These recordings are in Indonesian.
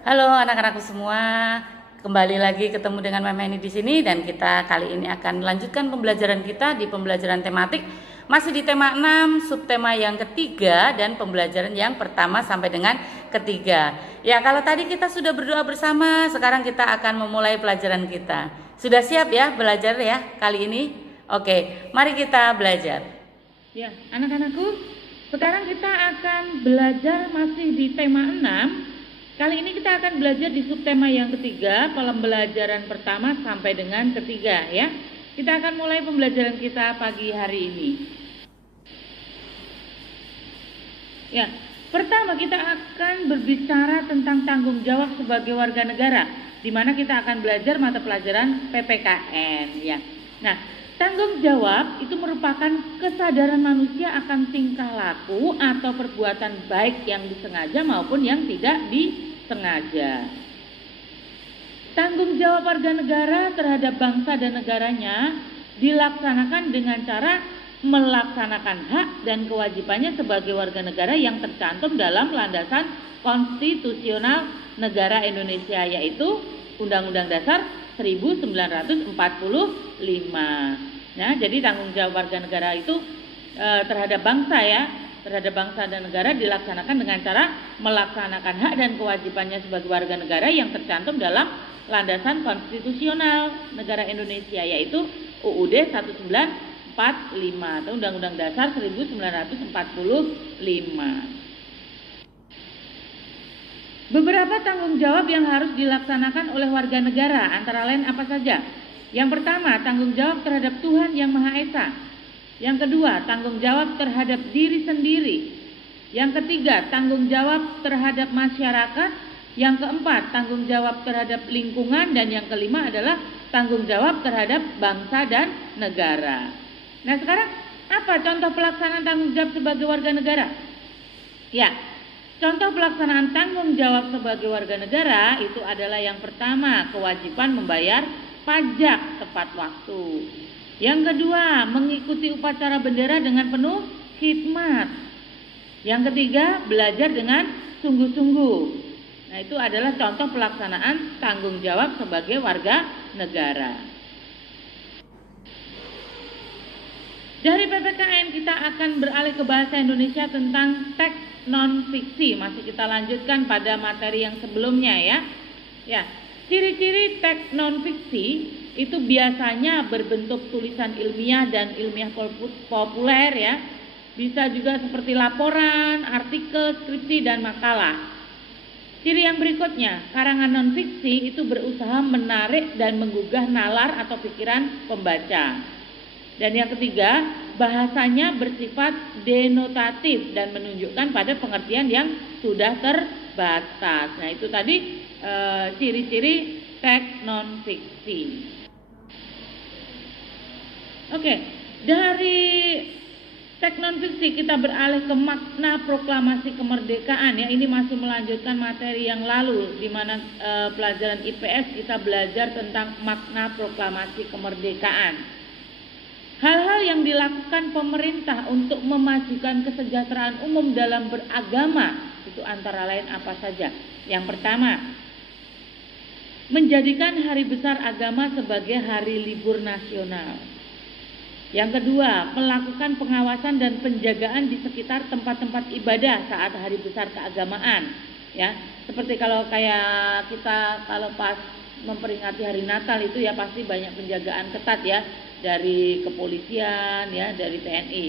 Halo anak-anakku semua, kembali lagi ketemu dengan Mama Eni di sini dan kita kali ini akan melanjutkan pembelajaran kita di pembelajaran tematik masih di tema 6, subtema yang ketiga dan pembelajaran yang pertama sampai dengan ketiga. Ya, kalau tadi kita sudah berdoa bersama, sekarang kita akan memulai pelajaran kita. Sudah siap ya belajar ya kali ini? Oke, mari kita belajar. Ya, anak-anakku, sekarang kita akan belajar masih di tema 6. Kali ini kita akan belajar di subtema yang ketiga, pembelajaran pertama sampai dengan ketiga ya. Kita akan mulai pembelajaran kita pagi hari ini. Ya, pertama kita akan berbicara tentang tanggung jawab sebagai warga negara, di mana kita akan belajar mata pelajaran PPKN ya. Nah, tanggung jawab itu merupakan kesadaran manusia akan tingkah laku atau perbuatan baik yang disengaja maupun yang tidak disengaja. Tanggung jawab warga negara terhadap bangsa dan negaranya dilaksanakan dengan cara melaksanakan hak dan kewajibannya sebagai warga negara yang tercantum dalam landasan konstitusional negara Indonesia, yaitu Undang-Undang Dasar 1945. Nah, jadi tanggung jawab warga negara itu terhadap bangsa ya, terhadap bangsa dan negara dilaksanakan dengan cara melaksanakan hak dan kewajibannya sebagai warga negara yang tercantum dalam landasan konstitusional negara Indonesia, yaitu UUD 1945 atau Undang-Undang Dasar 1945. Beberapa tanggung jawab yang harus dilaksanakan oleh warga negara antara lain apa saja? Yang pertama, tanggung jawab terhadap Tuhan Yang Maha Esa. Yang kedua, tanggung jawab terhadap diri sendiri. Yang ketiga, tanggung jawab terhadap masyarakat. Yang keempat, tanggung jawab terhadap lingkungan. Dan yang kelima adalah tanggung jawab terhadap bangsa dan negara. Nah, sekarang apa contoh pelaksanaan tanggung jawab sebagai warga negara? Ya, contoh pelaksanaan tanggung jawab sebagai warga negara itu adalah yang pertama, kewajiban membayar pajak tepat waktu. Yang kedua, mengikuti upacara bendera dengan penuh khidmat. Yang ketiga, belajar dengan sungguh-sungguh. Nah, itu adalah contoh pelaksanaan tanggung jawab sebagai warga negara. Dari PPKN kita akan beralih ke bahasa Indonesia tentang teks non fiksi. Masih kita lanjutkan pada materi yang sebelumnya ya. Ya, ciri-ciri teks non fiksi itu biasanya berbentuk tulisan ilmiah dan ilmiah populer ya. Bisa juga seperti laporan, artikel, skripsi dan makalah. Ciri yang berikutnya, karangan non fiksi itu berusaha menarik dan menggugah nalar atau pikiran pembaca. Dan yang ketiga, bahasanya bersifat denotatif dan menunjukkan pada pengertian yang sudah terbatas. Nah, itu tadi ciri-ciri teks non fiksi. Oke, dari teks non fiksi kita beralih ke makna proklamasi kemerdekaan ya. Ini masih melanjutkan materi yang lalu di mana pelajaran IPS kita belajar tentang makna proklamasi kemerdekaan. Hal-hal yang dilakukan pemerintah untuk memajukan kesejahteraan umum dalam beragama itu antara lain apa saja? Yang pertama, menjadikan hari besar agama sebagai hari libur nasional. Yang kedua, melakukan pengawasan dan penjagaan di sekitar tempat-tempat ibadah saat hari besar keagamaan. Ya, seperti kalau kayak kita kalau pas memperingati hari Natal itu ya pasti banyak penjagaan ketat ya dari kepolisian ya, dari TNI.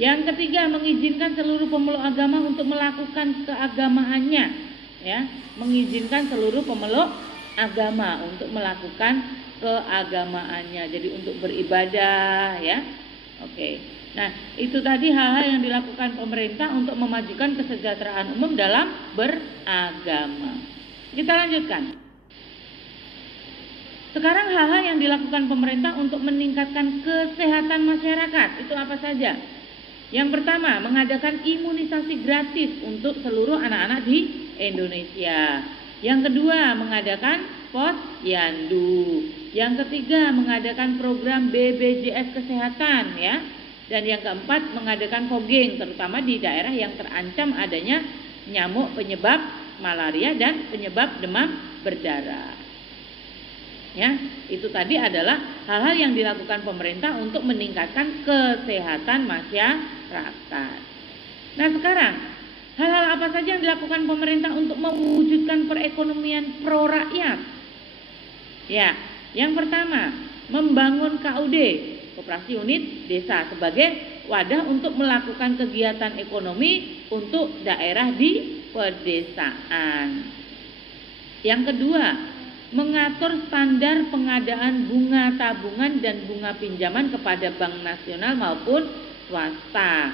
Yang ketiga, mengizinkan seluruh pemeluk agama untuk melakukan keagamaannya ya, mengizinkan seluruh pemeluk agama untuk melakukan keagamaannya. Jadi untuk beribadah ya. Oke. Nah, itu tadi hal-hal yang dilakukan pemerintah untuk memajukan kesejahteraan umum dalam beragama. Kita lanjutkan. Sekarang hal-hal yang dilakukan pemerintah untuk meningkatkan kesehatan masyarakat itu apa saja? Yang pertama, mengadakan imunisasi gratis untuk seluruh anak-anak di Indonesia. Yang kedua, mengadakan posyandu. Yang ketiga, mengadakan program BPJS Kesehatan ya. Dan yang keempat, mengadakan fogging terutama di daerah yang terancam adanya nyamuk penyebab malaria dan penyebab demam berdarah. Ya, itu tadi adalah hal-hal yang dilakukan pemerintah untuk meningkatkan kesehatan masyarakat. Nah, sekarang hal-hal apa saja yang dilakukan pemerintah untuk mewujudkan perekonomian pro rakyat? Ya, yang pertama, membangun KUD, Koperasi Unit Desa, sebagai wadah untuk melakukan kegiatan ekonomi untuk daerah di pedesaan. Yang kedua, mengatur standar pengadaan bunga tabungan dan bunga pinjaman kepada Bank Nasional maupun swasta.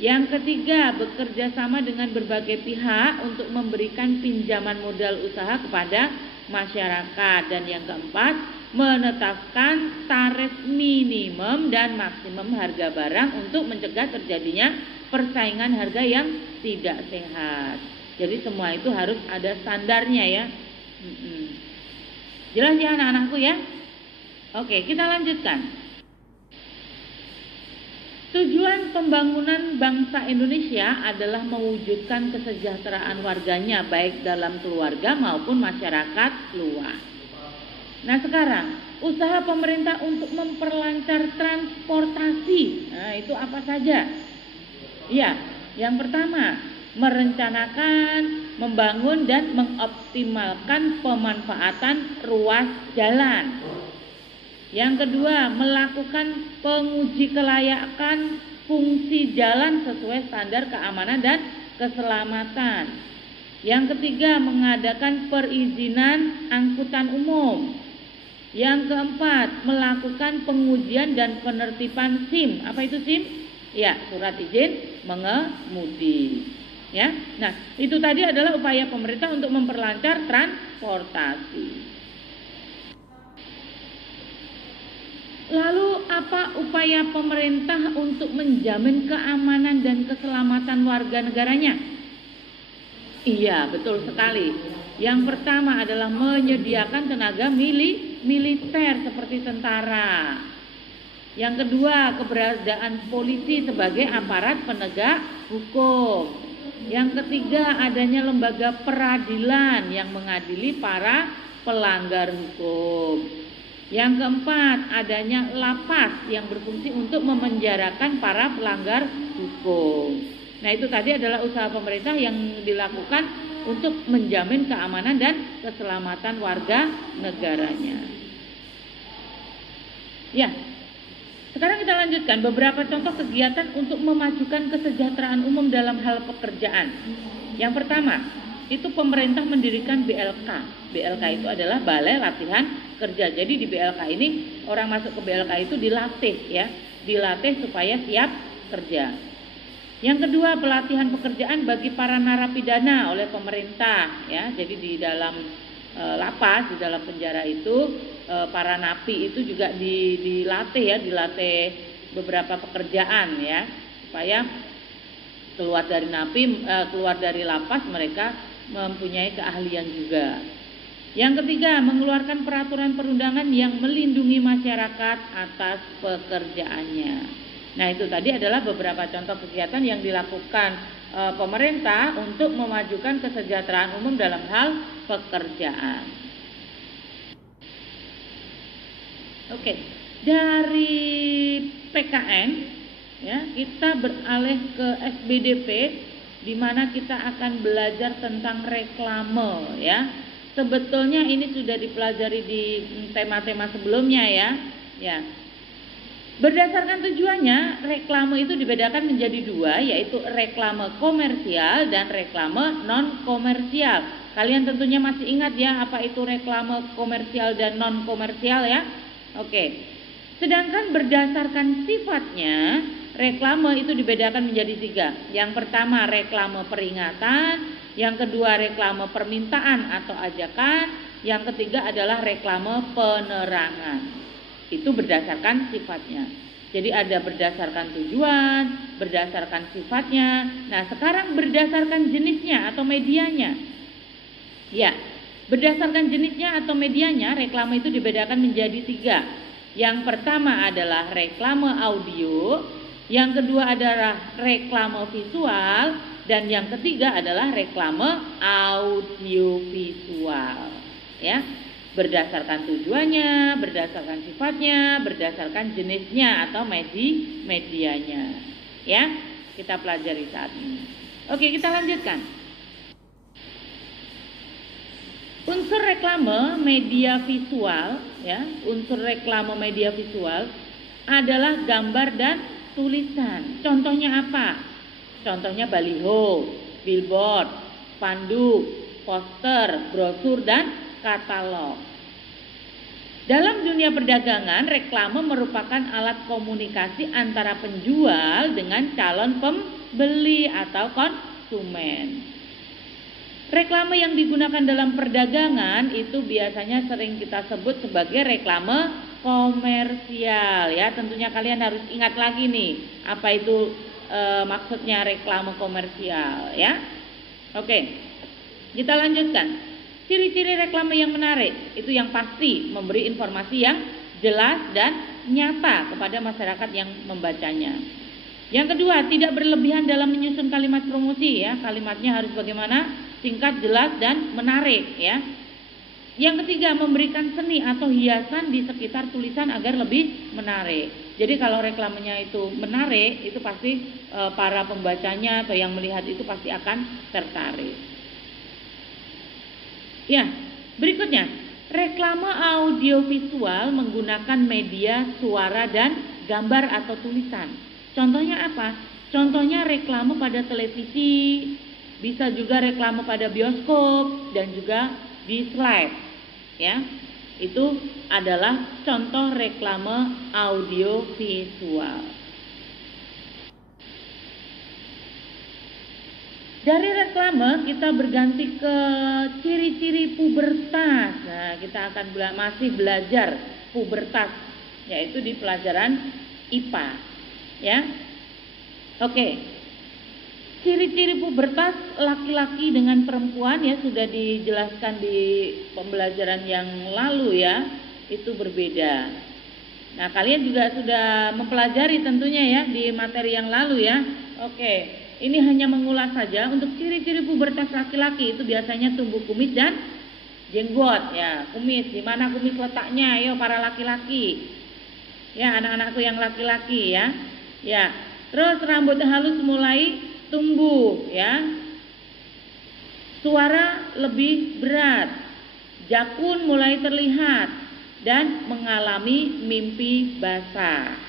Yang ketiga, bekerja sama dengan berbagai pihak untuk memberikan pinjaman modal usaha kepada masyarakat. Dan yang keempat, menetapkan tarif minimum dan maksimum harga barang untuk mencegah terjadinya persaingan harga yang tidak sehat. Jadi semua itu harus ada standarnya ya. Jelas ya anak-anakku ya? Oke, kita lanjutkan. Tujuan pembangunan bangsa Indonesia adalah mewujudkan kesejahteraan warganya baik dalam keluarga maupun masyarakat luas. Nah sekarang, usaha pemerintah untuk memperlancar transportasi. Nah itu apa saja? Ya, yang pertama, merencanakan, membangun dan mengoptimalkan pemanfaatan ruas jalan. Yang kedua, melakukan penguji kelayakan fungsi jalan sesuai standar keamanan dan keselamatan. Yang ketiga, mengadakan perizinan angkutan umum. Yang keempat, melakukan pengujian dan penertiban SIM. Apa itu SIM? Ya, surat izin mengemudi. Ya, nah itu tadi adalah upaya pemerintah untuk memperlancar transportasi. Lalu apa upaya pemerintah untuk menjamin keamanan dan keselamatan warga negaranya? Iya, betul sekali. Yang pertama adalah menyediakan tenaga militer seperti tentara. Yang kedua, keberadaan polisi sebagai aparat penegak hukum. Yang ketiga, adanya lembaga peradilan yang mengadili para pelanggar hukum. Yang keempat, adanya lapas yang berfungsi untuk memenjarakan para pelanggar hukum. Nah itu tadi adalah usaha pemerintah yang dilakukan untuk menjamin keamanan dan keselamatan warga negaranya. Ya, sekarang kita lanjutkan beberapa contoh kegiatan untuk memajukan kesejahteraan umum dalam hal pekerjaan. Yang pertama, itu pemerintah mendirikan BLK. BLK itu adalah Balai Latihan Kerja. Jadi di BLK ini orang masuk ke BLK itu dilatih ya, dilatih supaya siap kerja. Yang kedua, pelatihan pekerjaan bagi para narapidana oleh pemerintah ya. Jadi di dalam lapas, di dalam penjara itu para napi itu juga dilatih ya, dilatih beberapa pekerjaan ya, supaya keluar dari keluar dari lapas mereka mempunyai keahlian juga. Yang ketiga, mengeluarkan peraturan perundangan yang melindungi masyarakat atas pekerjaannya. Nah itu tadi adalah beberapa contoh kegiatan yang dilakukan pemerintah untuk memajukan kesejahteraan umum dalam hal pekerjaan. Oke, dari PKN ya kita beralih ke SBDP, di mana kita akan belajar tentang reklame ya. Sebetulnya ini sudah dipelajari di tema-tema sebelumnya ya. Ya. Berdasarkan tujuannya, reklame itu dibedakan menjadi dua, yaitu reklame komersial dan reklame non komersial. Kalian tentunya masih ingat ya apa itu reklame komersial dan non komersial ya. Oke. Sedangkan berdasarkan sifatnya, reklame itu dibedakan menjadi tiga. Yang pertama reklame peringatan, yang kedua reklame permintaan atau ajakan, yang ketiga adalah reklame penerangan. Itu berdasarkan sifatnya. Jadi ada berdasarkan tujuan, berdasarkan sifatnya. Nah sekarang berdasarkan jenisnya atau medianya. Ya, berdasarkan jenisnya atau medianya, reklame itu dibedakan menjadi tiga. Yang pertama adalah reklame audio, yang kedua adalah reklame visual, Dan yang ketiga adalah reklame audiovisual, ya. Berdasarkan tujuannya, berdasarkan sifatnya, berdasarkan jenisnya atau medianya. Ya, kita pelajari saat ini. Oke, kita lanjutkan. Unsur reklame media visual, ya, unsur reklame media visual adalah gambar dan tulisan. Contohnya apa? Contohnya baliho, billboard, spanduk, poster, brosur, dan katalog. Dalam dunia perdagangan, reklame merupakan alat komunikasi antara penjual dengan calon pembeli atau konsumen. Reklame yang digunakan dalam perdagangan itu biasanya sering kita sebut sebagai reklame komersial, ya. Tentunya kalian harus ingat lagi nih, apa itu maksudnya reklame komersial, ya. Oke, kita lanjutkan. Ciri-ciri reklame yang menarik itu yang pasti memberi informasi yang jelas dan nyata kepada masyarakat yang membacanya. Yang kedua, tidak berlebihan dalam menyusun kalimat promosi, ya. Kalimatnya harus bagaimana? Singkat, jelas, dan menarik, ya. Yang ketiga, memberikan seni atau hiasan di sekitar tulisan agar lebih menarik. Jadi kalau reklamenya itu menarik, itu pasti para pembacanya atau yang melihat itu pasti akan tertarik. Ya, berikutnya, reklame audiovisual menggunakan media suara dan gambar atau tulisan. Contohnya apa? Contohnya reklame pada televisi, bisa juga reklame pada bioskop dan juga di slide. Ya, itu adalah contoh reklame audiovisual. Dari reklame kita berganti ke ciri-ciri pubertas. Nah, kita akan masih belajar pubertas, yaitu di pelajaran IPA, ya. Oke. Ciri-ciri pubertas laki-laki dengan perempuan ya sudah dijelaskan di pembelajaran yang lalu, ya. Itu berbeda. Nah, kalian juga sudah mempelajari tentunya ya di materi yang lalu, ya. Oke. Ini hanya mengulas saja. Untuk ciri-ciri pubertas laki-laki itu biasanya tumbuh kumis dan jenggot, ya. Kumis, di mana kumis letaknya? Ayo para laki-laki. Ya, anak-anakku yang laki-laki, ya. Ya. Terus rambut halus mulai tumbuh, ya. Suara lebih berat. Jakun mulai terlihat dan mengalami mimpi basah.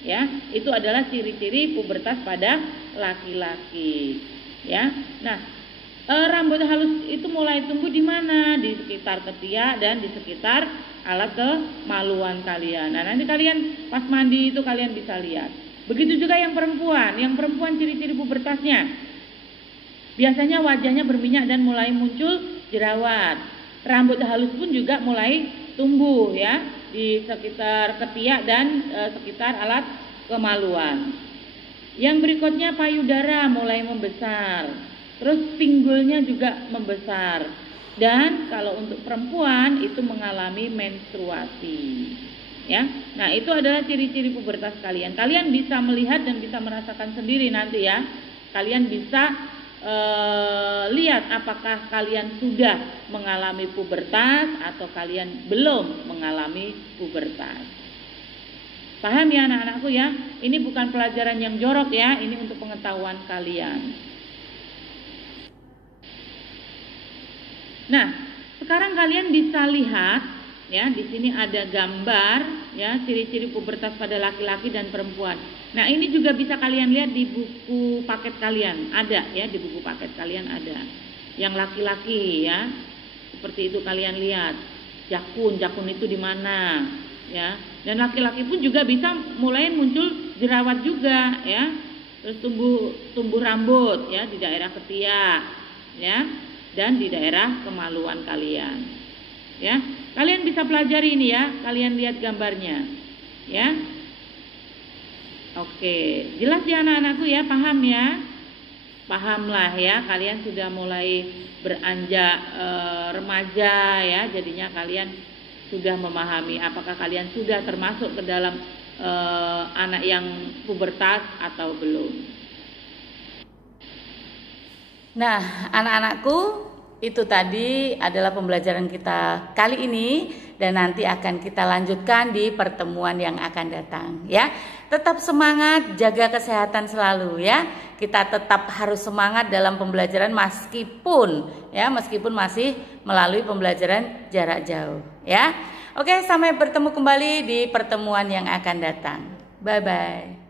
Ya, itu adalah ciri-ciri pubertas pada laki-laki, ya. Nah, rambut halus itu mulai tumbuh di mana? Di sekitar ketiak dan di sekitar alat kemaluan kalian. Nah, nanti kalian pas mandi itu kalian bisa lihat. Begitu juga yang perempuan. Yang perempuan ciri-ciri pubertasnya biasanya wajahnya berminyak dan mulai muncul jerawat. Rambut halus pun juga mulai tumbuh, ya, di sekitar ketiak dan sekitar alat kemaluan. Yang berikutnya payudara mulai membesar. Terus pinggulnya juga membesar. Dan kalau untuk perempuan itu mengalami menstruasi. Ya. Nah, itu adalah ciri-ciri pubertas kalian. Kalian bisa melihat dan bisa merasakan sendiri nanti, ya. Kalian bisa lihat apakah kalian sudah mengalami pubertas atau kalian belum mengalami pubertas. Paham ya anak-anakku, ya? Ini bukan pelajaran yang jorok, ya. Ini untuk pengetahuan kalian. Nah, sekarang kalian bisa lihat, ya, di sini ada gambar, ya, ciri-ciri pubertas pada laki-laki dan perempuan. Nah, ini juga bisa kalian lihat di buku paket kalian, ada, ya, di buku paket kalian ada. Yang laki-laki, ya, seperti itu kalian lihat. Jakun itu di mana, ya. Dan laki-laki pun juga bisa mulai muncul jerawat juga, ya. Terus tumbuh rambut, ya, di daerah ketiak, ya, dan di daerah kemaluan kalian. Ya, kalian bisa pelajari ini, ya. Kalian lihat gambarnya, ya. Oke, jelas ya anak-anakku, ya, paham ya? Pahamlah, ya. Kalian sudah mulai beranjak remaja, ya. Jadinya kalian sudah memahami apakah kalian sudah termasuk ke dalam anak yang pubertas atau belum. Nah, anak-anakku, itu tadi adalah pembelajaran kita kali ini dan nanti akan kita lanjutkan di pertemuan yang akan datang ya. Tetap semangat, jaga kesehatan selalu ya. Kita tetap harus semangat dalam pembelajaran meskipun masih melalui pembelajaran jarak jauh ya. Oke, sampai bertemu kembali di pertemuan yang akan datang. Bye bye.